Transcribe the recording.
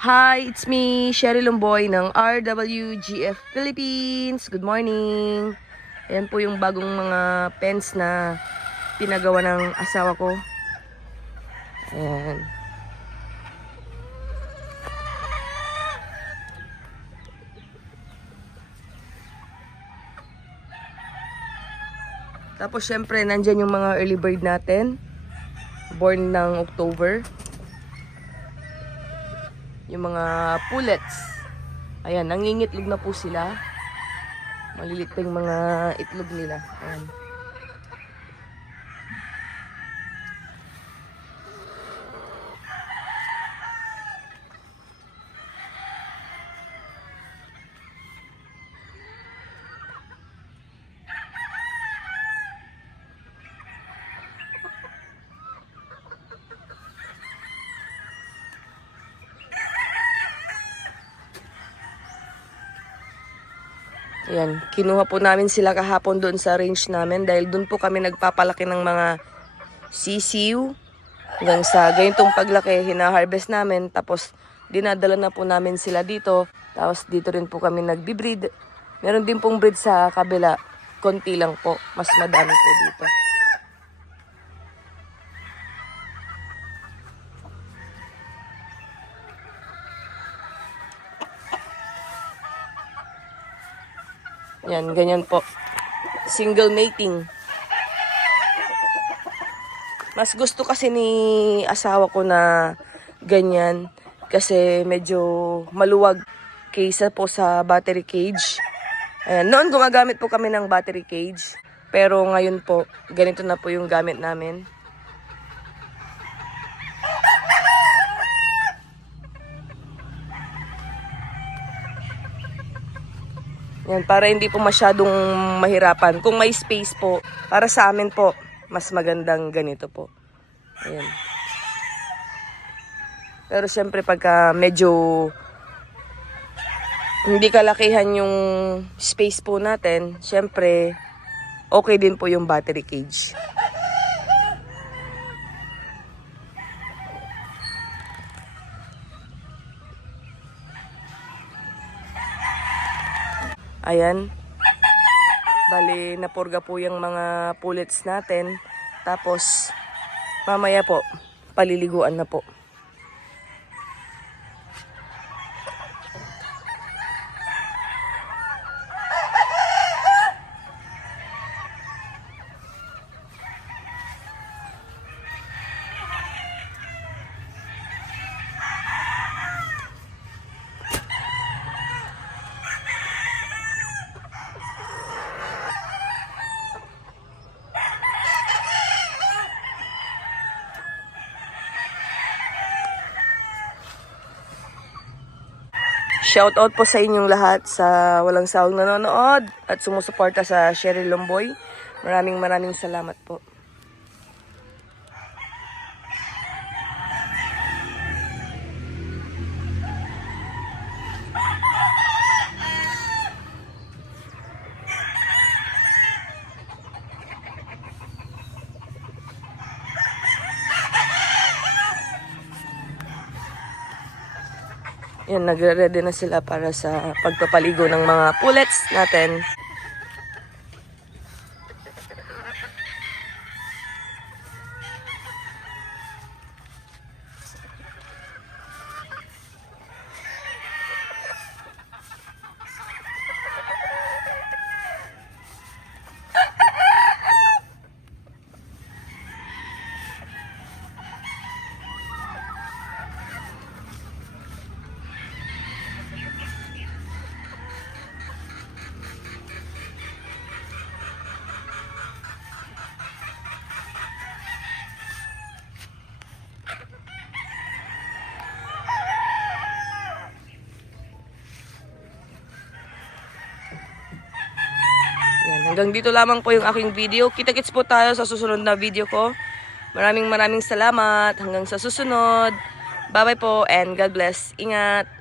Hi, it's me, Sherry Lumboy ng RWGF Philippines. Good morning. Ayan po yung bagong mga pens na pinagawa ng asawa ko. Ayan. Tapos syempre, nandyan yung mga early bird natin. Born ng October. Yung mga pullets. Ayan, nangingitlog na po sila. Malilit pa yung mga itlog nila. Ayan. Ayan, kinuha po namin sila kahapon doon sa range namin dahil doon po kami nagpapalaki ng mga sisiw. Hanggang sa ganitong paglaki, hinaharvest namin. Tapos dinadala na po namin sila dito. Tapos dito rin po kami nagbibreed. Meron din pong breed sa kabila. Konti lang po. Mas madami po dito. Yan, ganyan po. Single mating. Mas gusto kasi ni asawa ko na ganyan kasi medyo maluwag kaysa po sa battery cage. Ayan. Noon gumagamit po kami ng battery cage. Pero ngayon po, ganito na po yung gamit namin. Yan, para hindi po masyadong mahirapan. Kung may space po, para sa amin po, mas magandang ganito po. Ayan. Pero syempre pagka medyo hindi kalakihan yung space po natin, syempre okay din po yung battery cage. Ayan. Bali, napurga po yung mga pullets natin. Tapos, mamaya po, paliliguan na po. Shout out po sa inyong lahat sa walang sawang nanonood at sumusuporta sa Sherry Lomboy. Maraming maraming salamat po. Yan, nagre-ready na sila para sa pagpapaligo ng mga pullets natin. Yan, hanggang dito lamang po yung aking video. Kita-kits po tayo sa susunod na video ko. Maraming maraming salamat. Hanggang sa susunod. Bye-bye po and God bless. Ingat.